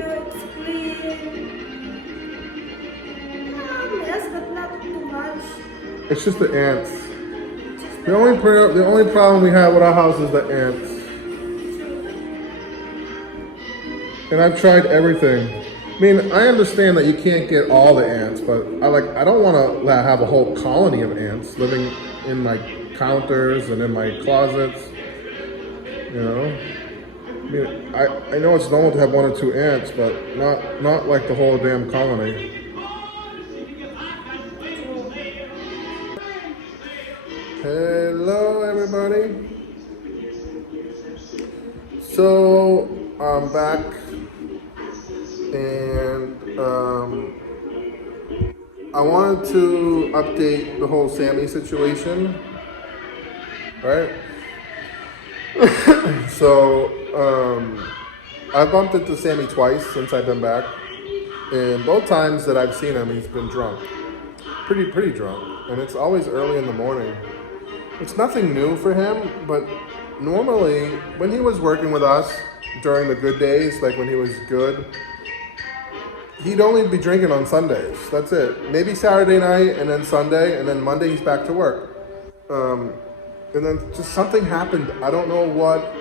it's clean. Yes, but not too much. It's just the ants. The only problem we have with our house is the ants. And I've tried everything. I mean, I understand that you can't get all the ants, but I don't want to have a whole colony of ants living in my counters and in my closets. You know? I mean, I know it's normal to have 1 or 2 ants, but not like the whole damn colony. Hello, everybody. So I'm back, and I wanted to update the whole Sammy situation, right? So I've bumped into Sammy twice since I've been back, and both times that I've seen him, he's been drunk, pretty drunk, and it's always early in the morning. It's nothing new for him, but normally when he was working with us during the good days, like when he was good, he'd only be drinking on Sundays. That's it. Maybe Saturday night and then Sunday, and then Monday he's back to work. And then just something happened. I don't know what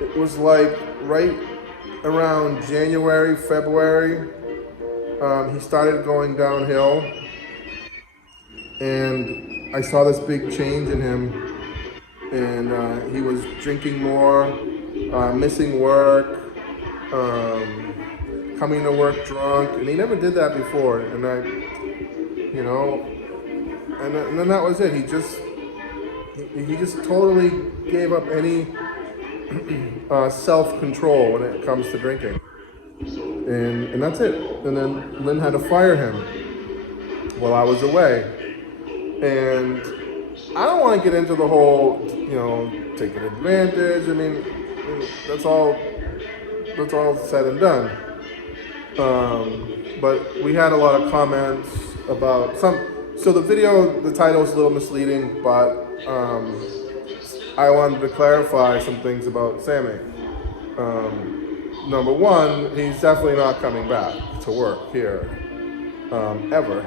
it was like. Right around January, February, he started going downhill, and I saw this big change in him, and he was drinking more, missing work, coming to work drunk, and he never did that before. And and then that was it. He just totally gave up any self-control when it comes to drinking, and that's it. And then Lynn had to fire him while I was away. And I don't want to get into the whole, taking advantage. I mean, that's all said and done. But we had a lot of comments about so the video, the title is a little misleading, but I wanted to clarify some things about Sammy. Number one, he's definitely not coming back to work here, ever.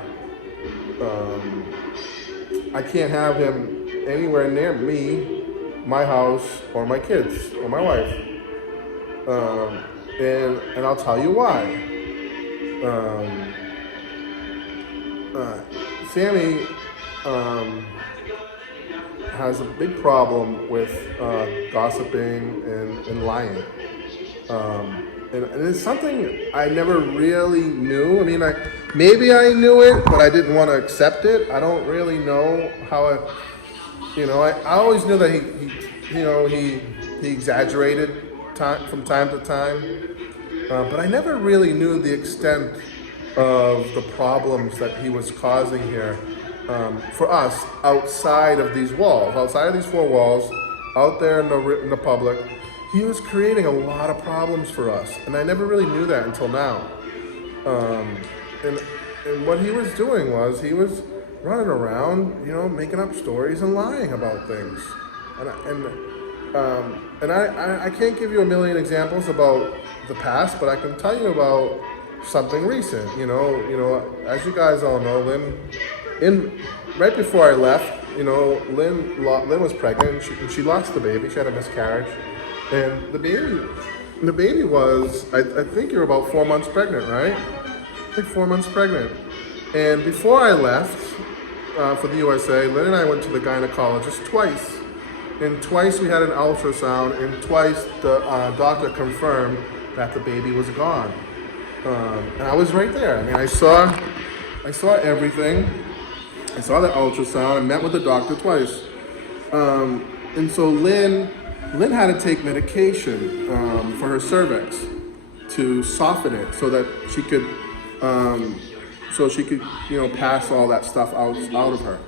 I can't have him anywhere near me, my house, or my kids, or my wife. And I'll tell you why. Sammy has a big problem with gossiping and lying. And it's something I never really knew. I mean, maybe I knew it, but I didn't want to accept it. I don't really know how I always knew that he exaggerated from time to time, but I never really knew the extent of the problems that he was causing here for us outside of these walls, outside of these 4 walls, out there in the public. He was creating a lot of problems for us, and I never really knew that until now. And what he was doing was he was running around, making up stories and lying about things. And I can't give you a million examples about the past, but I can tell you about something recent. As you guys all know, right before I left, Lynn was pregnant, and she lost the baby. She had a miscarriage. And the baby was, I think you're about 4 months pregnant, right? I think 4 months pregnant. And before I left for the USA, Lynn and I went to the gynecologist twice. And twice we had an ultrasound, and twice the doctor confirmed that the baby was gone. And I was right there. I mean, I saw everything. I saw the ultrasound. I met with the doctor twice. And so Lynn had to take medication for her cervix to soften it so that she could, pass all that stuff out of her,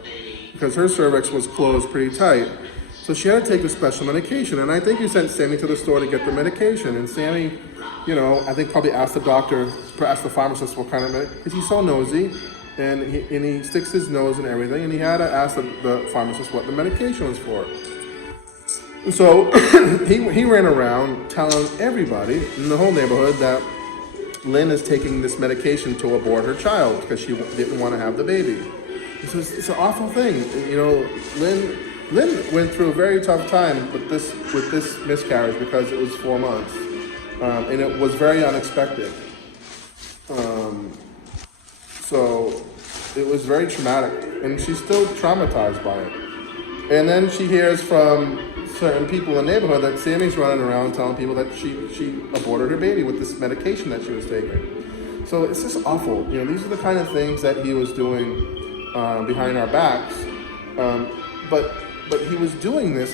because her cervix was closed pretty tight. So she had to take a special medication, and I think you sent Sammy to the store to get the medication. And Sammy, I think probably asked the pharmacist what kind of medication, because he's so nosy, and he sticks his nose in everything, and he had to ask the pharmacist what the medication was for. So he ran around telling everybody in the whole neighborhood that Lynn is taking this medication to abort her child because she didn't want to have the baby. So it's an awful thing. You know, Lynn went through a very tough time with this miscarriage because it was 4 months, and it was very unexpected. So it was very traumatic, and she's still traumatized by it. And then she hears from certain people in the neighborhood that Sammy's running around telling people that she aborted her baby with this medication that she was taking. So it's just awful. You know, these are the kind of things that he was doing behind our backs. But he was doing this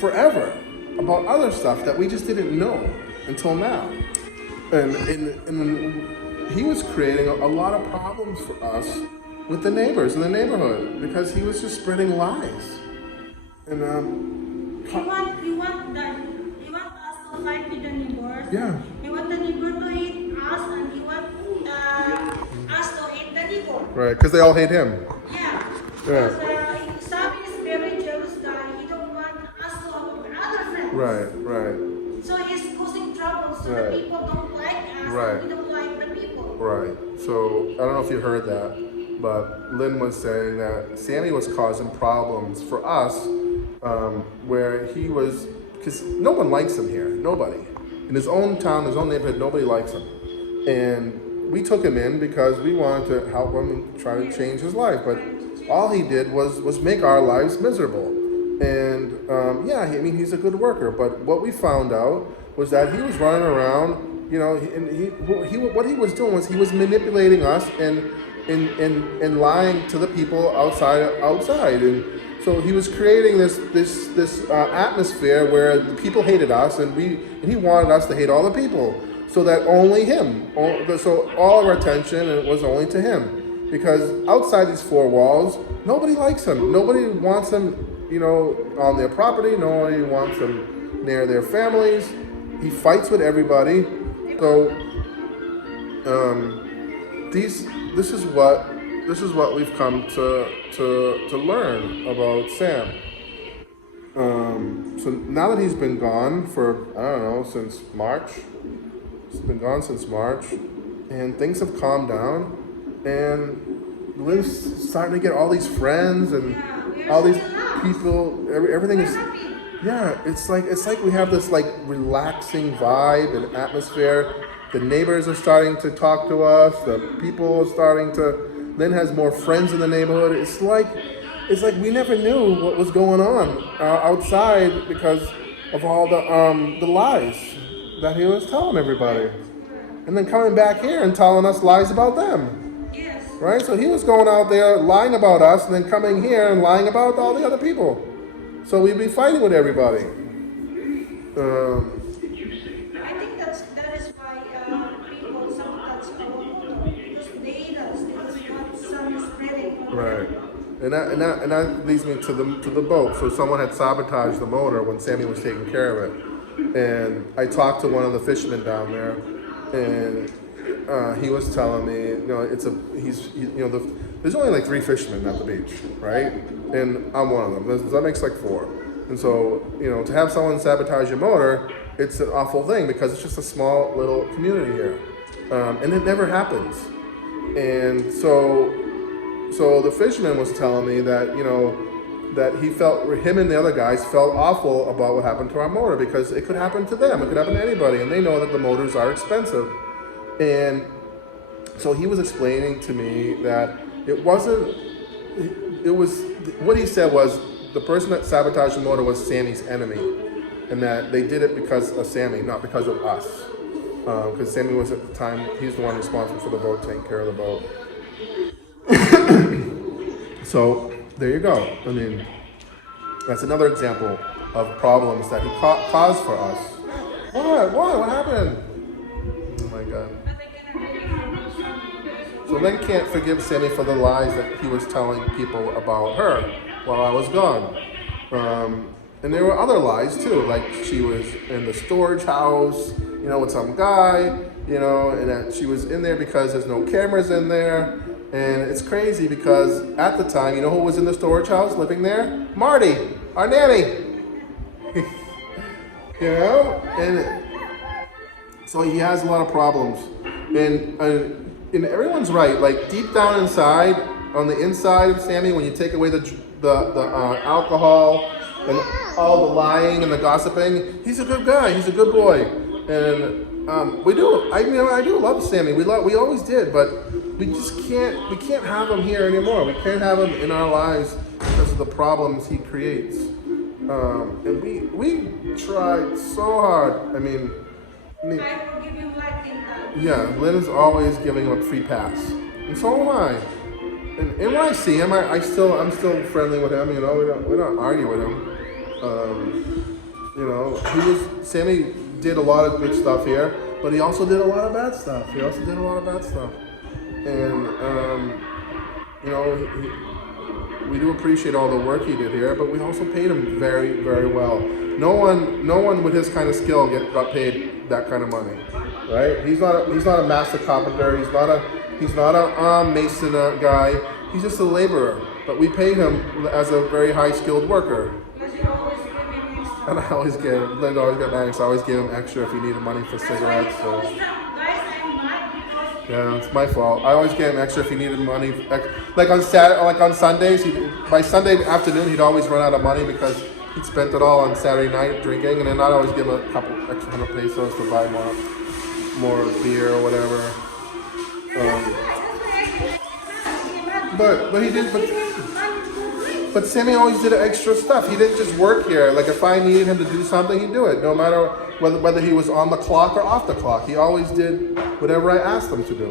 forever about other stuff that we just didn't know until now. And he was creating a lot of problems for us with the neighbors in the neighborhood because he was just spreading lies. And He want us to fight with the neighbors. Yeah. He want the neighbor to hate us, and he want us to hate the neighbor. Right, because they all hate him. Yeah. Yeah. Because Sammy is very jealous guy. He don't want us to have other friends. Right. So he's causing trouble. So Right. the people don't like us. Right. And we don't like the people. Right. So I don't know if you heard that, but Lynn was saying that Sammy was causing problems for us, where he was, because no one likes him here. Nobody. In his own town, his own neighborhood, nobody likes him. And we took him in because we wanted to help him and try to change his life. But all he did was make our lives miserable. And yeah, I mean, he's a good worker. But what we found out was that he was running around, you know, what he was doing was he was manipulating us and lying to the people outside. And so he was creating this atmosphere where the people hated us, and he wanted us to hate all the people, so that only him, so all of our attention was only to him. Because outside these four walls, nobody likes him. Nobody wants him, you know, on their property. Nobody wants him near their families. He fights with everybody. So this is what we've come to learn about Sam. So now that he's been gone for, I don't know, since March. He's been gone since March, and things have calmed down, and Lynn's starting to get all these friends and all these people. Everything is, yeah. It's like we have this like relaxing vibe and atmosphere. The neighbors are starting to talk to us. The people are starting to. Lynn has more friends in the neighborhood. It's like we never knew what was going on outside because of all the lies that he was telling everybody, and then coming back here and telling us lies about them. Yes. Right? So he was going out there lying about us, and then coming here and lying about all the other people. So we'd be fighting with everybody. I think that is why people sabotage our motor, because they hate us. They just want some spreading. Right. And that leads me to the boat. So someone had sabotaged the motor when Sammy was taking care of it. And I talked to one of the fishermen down there, and he was telling me, you know, there's only like 3 fishermen at the beach, right? And I'm one of them. That makes like 4. And so, you know, to have someone sabotage your motor, it's an awful thing because it's just a small little community here, and it never happens. And so the fisherman was telling me that, you know, that him and the other guys felt awful about what happened to our motor because it could happen to them, it could happen to anybody, and they know that the motors are expensive. And so he was explaining to me that what he said was the person that sabotaged the motor was Sammy's enemy, and that they did it because of Sammy, not because of us. Because Sammy was at the time, he's the one responsible for the boat, taking care of the boat. So there you go. I mean, that's another example of problems that he caused for us. What happened? Oh my God. So Lynn can't forgive Sammy for the lies that he was telling people about her while I was gone. And there were other lies too, like she was in the storage house, you know, with some guy, you know, and that she was in there because there's no cameras in there. And it's crazy because at the time, you know who was in the storage house living there? Marty, our nanny. You know? And so he has a lot of problems And everyone's right. Like deep down inside, on the inside of Sammy, when you take away the alcohol and all the lying and the gossiping, he's a good guy. He's a good boy, and we do. I do love Sammy. We always did, but we just can't. We can't have him here anymore. We can't have him in our lives because of the problems he creates. And we tried so hard. I mean, I will give you like in that. yeah, Lynn is always giving him a free pass, and so am I. And when I see him, I'm still friendly with him. You know, we don't argue with him. You know, Sammy did a lot of good stuff here, but he also did a lot of bad stuff. And you know, we do appreciate all the work he did here, but we also paid him very, very well. No one with his kind of skill got paid that kind of money, right? He's not a master carpenter. He's not a mason guy. He's just a laborer. But we pay him as a very high skilled worker. Because you always give him extra. And Lynn always got mad, so I always gave him extra if he needed money for cigarettes. So. Guys, I'm mad because Yeah, it's my fault. I always gave him extra if he needed money. Like on Sundays, by Sunday afternoon, he'd always run out of money because he'd spent it all on Saturday night drinking, and then I'd always give him a couple extra $100 pesos to buy more beer or whatever. But he did. But Sammy always did extra stuff. He didn't just work here. Like if I needed him to do something, he'd do it, no matter whether he was on the clock or off the clock. He always did whatever I asked him to do.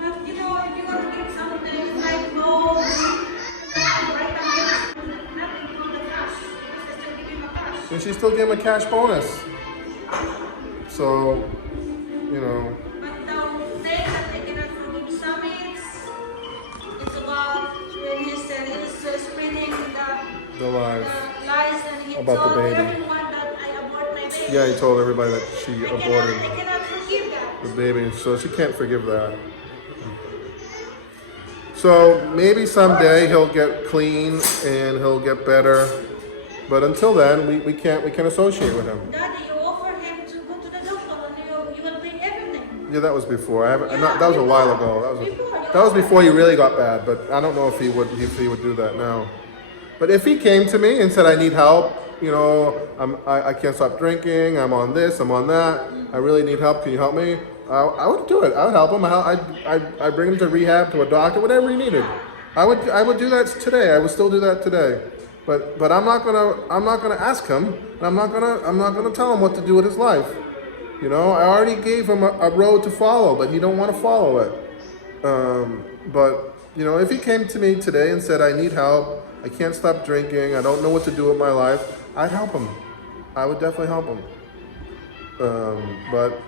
But you know, if you want to get something like gold, right now, nothing from the cash. Because they still give him a cash. And she still gave him a cash bonus. So, you know. But now, saying that they cannot forgive Sammy, it's about when he's spreading The lies. lies and he About the told baby. everyone that I abort my baby. Yeah, he told everybody that she I aborted cannot forgive that. the baby, so she can't forgive that. So maybe someday he'll get clean and he'll get better. But until then, we can't associate with him. Daddy, you offer him to go to the doctor and you will pay everything. Yeah, that was before. That was a while ago. That was before he really got bad. But I don't know if he would do that now. But if he came to me and said, I need help, you know, I can't stop drinking, I'm on this, I'm on that, I really need help, can you help me? I would do it. I would help him. I'd bring him to rehab, to a doctor, whatever he needed. I would do that today. I would still do that today. But I'm not gonna ask him, and I'm not gonna tell him what to do with his life. You know, I already gave him a road to follow, but he don't want to follow it. But you know, if he came to me today and said, I need help, I can't stop drinking, I don't know what to do with my life, I'd help him. I would definitely help him. But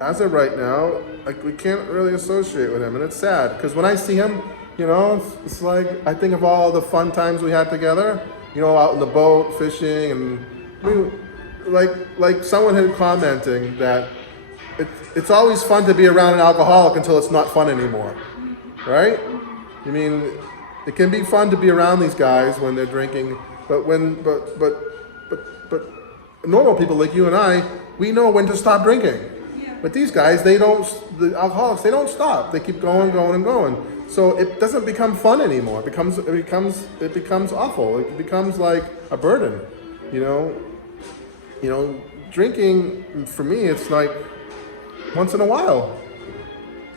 as of right now, like we can't really associate with him, and it's sad because when I see him, you know, it's like I think of all the fun times we had together. You know, out in the boat fishing, and like someone had commenting that it's always fun to be around an alcoholic until it's not fun anymore, right? I mean, it can be fun to be around these guys when they're drinking, but normal people like you and I, we know when to stop drinking. But these guys, the alcoholics, they don't stop. They keep going, going, and going. So it doesn't become fun anymore. It becomes awful. It becomes like a burden, you know. Drinking for me, it's like once in a while,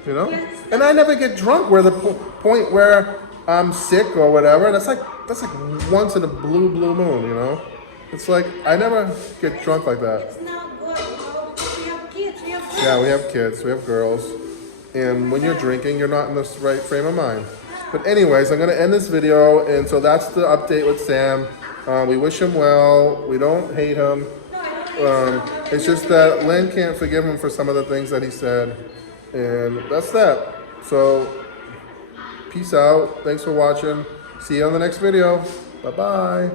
you know. And I never get drunk where the point where I'm sick or whatever. That's like once in a blue moon, you know. It's like I never get drunk like that. It's not good, you know, because we have kids, we have girls. Yeah, we have kids, we have girls. And when you're drinking, you're not in the right frame of mind. But anyways, I'm going to end this video. And so that's the update with Sam. We wish him well. We don't hate him. It's just that Lynn can't forgive him for some of the things that he said. And that's that. So peace out. Thanks for watching. See you on the next video. Bye-bye.